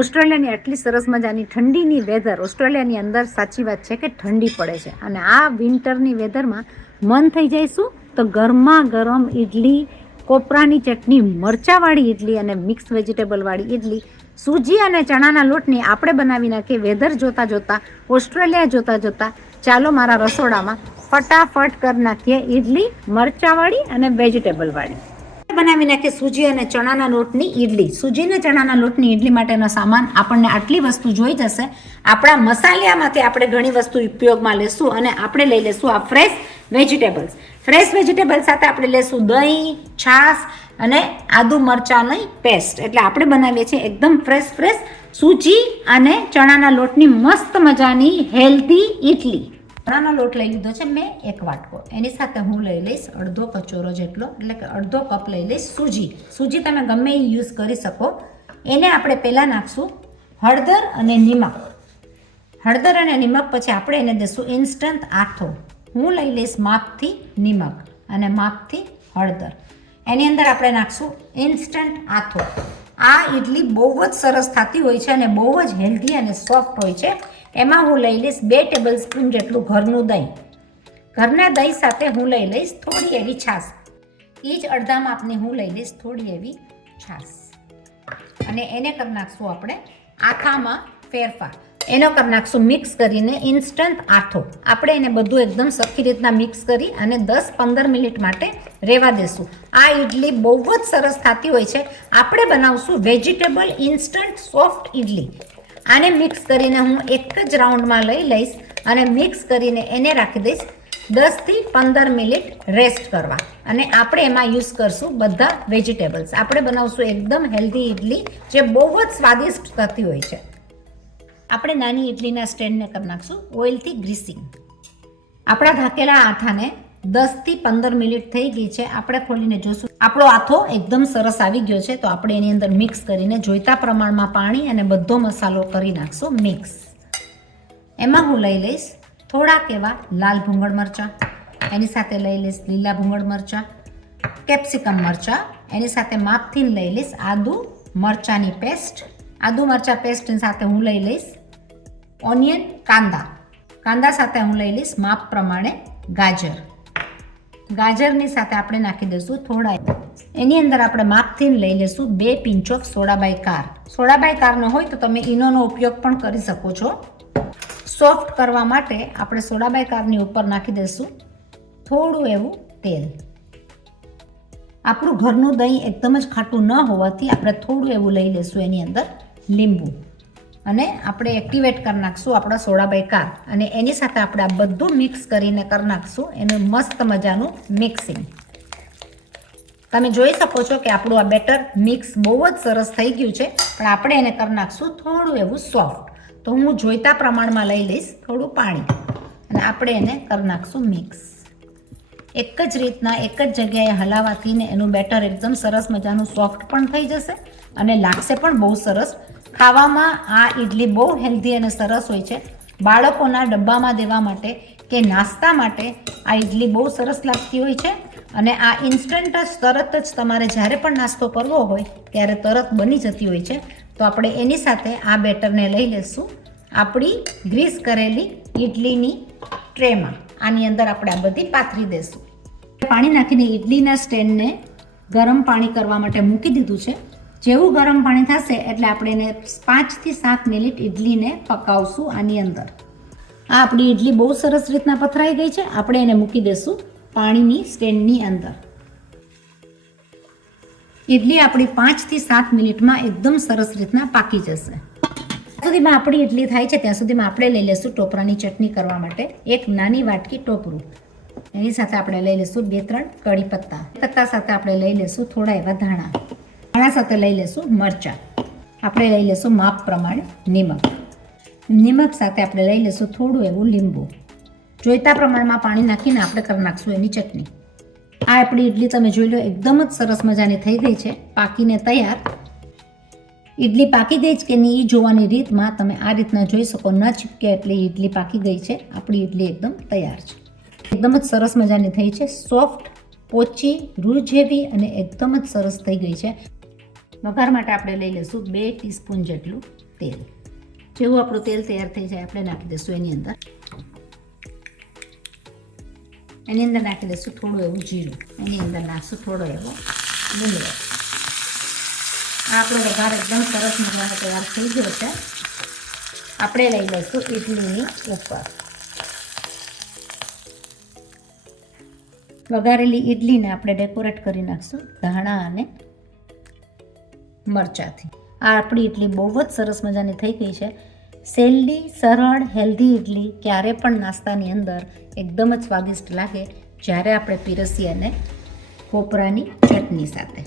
ઓસ્ટ્રેલિયાની આટલી સરસ મજાની ઠંડીની વેધર, ઓસ્ટ્રેલિયાની અંદર સાચી વાત છે કે ઠંડી પડે છે અને આ વિન્ટરની વેધરમાં મન થઈ જાય શું તો ગરમા ગરમ ઇડલી, કોપરાની ચટણી, મરચાંવાળી ઇડલી અને મિક્સ વેજીટેબલવાળી ઇડલી, સૂજી અને ચણાના લોટની આપણે બનાવી નાખીએ. વેધર જોતાં જોતાં, ઓસ્ટ્રેલિયા જોતાં જોતાં ચાલો મારા રસોડામાં ફટાફટ કરી નાખીએ ઇડલી મરચાંવાળી અને વેજીટેબલવાળી. બનાવી નાખીએ સૂજી અને ચણાના લોટની ઇડલી. સૂજી અને ચણાના લોટની ઇડલી માટેનો સામાન આપણને આટલી વસ્તુ જોઈ જશે. આપણા મસાલામાંથી આપણે ઘણી વસ્તુ ઉપયોગમાં લેશું અને આપણે લઈ લેશું આ ફ્રેશ વેજીટેબલ્સ. ફ્રેશ વેજીટેબલ સાથે આપણે લેશું દહીં, છાશ અને આદુ મરચાંની પેસ્ટ. એટલે આપણે બનાવીએ છીએ એકદમ ફ્રેશ સૂજી અને ચણાના લોટની મસ્ત મજાની હેલ્ધી ઇડલી. ચણાનો લોટ લઈ લીધો છે મેં 1 વાટકો. એની સાથે હું લઈ લઈશ અડધો કચોરો જેટલો, એટલે કે અડધો કપ લઈ લઈશ સૂજી. સૂજી તમે ગમે એ યુઝ કરી શકો. એને આપણે પહેલાં નાખશું હળદર અને નિમક. હળદર અને નિમક પછી આપણે એને દઈશું ઇન્સ્ટન્ટ આથો. હું લઈ લઈશ માપથી નિમક અને માપથી હળદર. એની અંદર આપણે નાખશું ઇન્સ્ટન્ટ આથો. આ ઇડલી બહુ જ સરસ થતી હોય છે અને બહુ જ હેલ્ધી અને સોફ્ટ હોય છે. એમાં હું લઈ લઈશ 2 ટેબલ સ્પૂન જેટલું ઘરનું દહીં. ઘરના દહીં સાથે હું લઈ લઈશ થોડી એવી છાશ. એ જ અડધા માપની હું લઈ લઈશ થોડી એવી છાશ. અને એને કરી નાખશું આપણે આથામાં ફેરફાર. એનો કરી નાખશું મિક્સ કરીને ઇન્સ્ટન્ટ આથો. આપણે એને બધું એકદમ સરખી રીતના મિક્સ કરી અને 10-15 મિનિટ માટે રહેવા દેશું. આ ઇડલી બહુ જ સરસ થતી હોય છે. આપણે બનાવશું વેજીટેબલ ઇન્સ્ટન્ટ સોફ્ટ ઇડલી. આને મિક્સ કરીને હું એક જ રાઉન્ડમાં લઈ લઈશ અને મિક્સ કરીને એને રાખી દઈશ 10-15 મિનિટ રેસ્ટ કરવા. અને આપણે એમાં યુઝ કરશું બધા વેજીટેબલ્સ. આપણે બનાવશું એકદમ હેલ્ધી ઇડલી જે બહુ જ સ્વાદિષ્ટ થતી હોય છે. આપણે નાની ઇડલીના સ્ટેન્ડને કરી નાખશું ઓઇલથી ગ્રીસિંગ. આપણા ઢાંકેલા આથાને 10-15 મિનિટ થઈ ગઈ છે. આપણે ખોલીને જોશું આપણો આથો એકદમ સરસ આવી ગયો છે. તો આપણે એની અંદર મિક્સ કરીને જોઈતા પ્રમાણમાં પાણી અને બધો મસાલો કરી નાખશું મિક્સ. એમાં હું લઈ લઈશ થોડાક એવા લાલ ભૂંગળ મરચાં, એની સાથે લઈ લઈશ લીલા ભૂંગળ મરચાં, કેપ્સિકમ મરચાં, એની સાથે માપથી લઈ લઈશ આદુ મરચાંની પેસ્ટ. આદુ મરચાં પેસ્ટની સાથે હું લઈ લઈશ ઓનિયન, કાંદા સાથે હું લઈ લઈશ માપ પ્રમાણે ગાજર. ગાજરની સાથે આપણે નાખી દઈશું થોડા. એની અંદર આપણે માપથી લઈ લઈશું 2 pinch of soda bicarb. Soda bicarb ન હોય તો તમે ઈનોનો ઉપયોગ પણ કરી શકો છો. સોફ્ટ કરવા માટે આપણે સોડા બાય કારની ઉપર નાખી દઈશું થોડું એવું તેલ. આપણું ઘરનું દહીં એકદમ જ ખાટું ન હોવાથી આપણે થોડું એવું લઈ લઈશું એની અંદર લીંબુ. અને આપણે એક્ટિવેટ કરી નાખશું આપણા સોડા બાય કાર. અને એની સાથે આપણે આ બધું મિક્સ કરીને કરી નાખશું એનું મસ્ત મજાનું મિક્સિંગ. તમે જોઈ શકો છો કે આપણું આ બેટર મિક્સ બહુ જ સરસ થઈ ગયું છે. પણ આપણે એને કરી નાખશું થોડું એવું સોફ્ટ. તો હું જોઈતા પ્રમાણમાં લઈ લઈશ થોડું પાણી અને આપણે એને કરી નાખશું મિક્સ. એક જ રીતના એક જ જગ્યાએ હલાવવાથી ને એનું બેટર એકદમ સરસ મજાનું સોફ્ટ પણ થઈ જશે અને લાગશે પણ બહુ સરસ. ખાવામાં આ ઇડલી બહુ હેલ્ધી અને સરસ હોય છે. બાળકોના ડબ્બામાં દેવા માટે કે નાસ્તા માટે આ ઇડલી બહુ સરસ લાગતી હોય છે. અને આ ઇન્સ્ટન્ટ જ તરત જ તમારે જ્યારે પણ નાસ્તો કરવો હોય ત્યારે તરત બની જતી હોય છે. તો આપણે એની સાથે આ બેટરને લઈ લઈશું આપણી ગ્રીસ કરેલી ઇડલીની ટ્રેમાં. આની અંદર આપણે આ બધી પાથરી દઈશું. પાણી નાખીને ઇડલીના સ્ટેન્ડને ગરમ પાણી કરવા માટે મૂકી દીધું છે. જેવું ગરમ પાણી થશે એટલે આપણે એને 5-7 મિનિટ ઇડલીને પકાવશું આની અંદર. આ આપણી ઇડલી બહુ સરસ રીતના પથરાઈ ગઈ છે. આપણે એને મૂકી દઈશું પાણીની સ્ટેન્ડની અંદર. ઇડલી આપણી 5-7 મિનિટમાં એકદમ સરસ રીતના પાકી જશે. સુધીમાં આપણી ઇડલી થાય છે ત્યાં સુધીમાં આપણે લઈ લઈશું ટોપરાની ચટણી કરવા માટે 1 નાની વાટકી ટોપરું. એની સાથે આપણે લઈ લઈશું 2-3 કડી પત્તા સાથે આપણે લઈ લઈશું થોડા એવા ધાણા સાથે લઈ લઈશું મરચાં. આપણે લઈ લઈશું માપ પ્રમાણે નિમક સાથે આપણે લઈ લઈશું થોડું એવું લીંબુ. જોઈતા પ્રમાણમાં પાણી નાખીને આપણે કરી નાખશું એની ચટણી. આ આપણી ઇડલી તમે જોઈ લો એકદમ જ સરસ મજાની થઈ ગઈ છે, પાકીને તૈયાર. ઇડલી પાકી ગઈ છે કે નહીં એ જોવાની રીતમાં તમે આ રીતના જોઈ શકો. ન ચીપકે એટલે ઇડલી પાકી ગઈ છે. આપણી ઇડલી એકદમ તૈયાર છે. એકદમ જ સરસ મજાની થઈ છે. સોફ્ટ, પોચી, રૂ જેવી અને એકદમ જ સરસ થઈ ગઈ છે. વઘાર માટે આપણે લઈ લઈશું 2 ટીસ્પૂન જેટલું તેલ. જેવું આપણું તેલ તૈયાર થઈ જાય આપણે નાખી દઈશું એની અંદર નાખી દઈશું થોડું એવું જીરું, એની અંદર નાખશું થોડો એવો લીમડો. આ આપણો વઘાર એકદમ સરસ મજાનો તૈયાર થઈ ગયો છે. આપણે લઈ લઈશું ઇડલીની ઉપર. વઘારેલી ઇડલીને આપણે ડેકોરેટ કરી નાખશું ધાણા અને મરચાંથી. આ આપણી ઇડલી બહુ જ સરસ મજાની થઈ ગઈ છે. સહેલી, સરળ, હેલ્ધી ઇડલી ક્યારે પણ નાસ્તાની અંદર એકદમ જ સ્વાદિષ્ટ લાગે જ્યારે આપણે પીરસીએ અને કોપરાની ચટણી સાથે.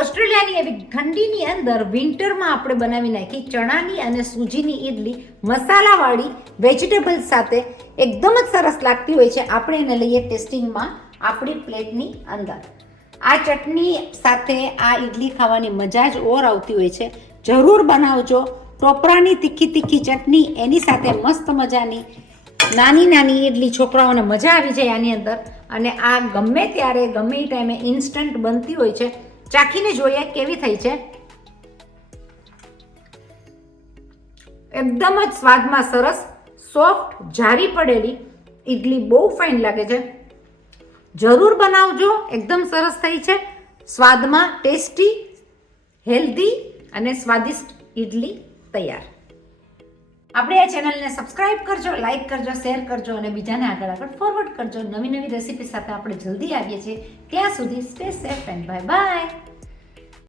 ઓસ્ટ્રેલિયાની એવી ઠંડીની અંદર વિન્ટરમાં આપણે બનાવી નાખી ચણાની અને સૂજીની ઇડલી મસાલાવાળી વેજીટેબલ્સ સાથે એકદમ જ સરસ લાગતી હોય છે. આપણે એને લઈએ ટેસ્ટિંગમાં આપણી પ્લેટની અંદર. આ ચટણી સાથે આ ઇડલી ખાવાની મજા જ ઓર આવતી હોય છે. જરૂર બનાવજો. ટોપરાની તીખી તીખી ચટણી, એની સાથે મસ્ત મજાની નાની ઇડલી, છોકરાઓને મજા આવી જાય આની અંદર. અને આ ગમે ત્યારે ગમે એ ટાઈમે ઇન્સ્ટન્ટ બનતી હોય છે. ચાખીને જોઈએ કેવી થઈ છે. એકદમ જ સ્વાદમાં સરસ, સોફ્ટ, જારી પડેલી ઇડલી બહુ ફાઇન લાગે છે. જરૂર બનાવજો. એકદમ સરસ થઈ છે. સ્વાદમાં ટેસ્ટી, હેલ્ધી અને સ્વાદિષ્ટ ઇડલી તૈયાર. આપણે આ ચેનલને સબસ્ક્રાઇબ કરજો, લાઇક કરજો, શેર કરજો અને બીજાને આગળ ફોરવર્ડ કરજો. નવી રેસીપી સાથે આપણે જલ્દી આવીએ છીએ. ત્યાં સુધી stay safe and bye bye.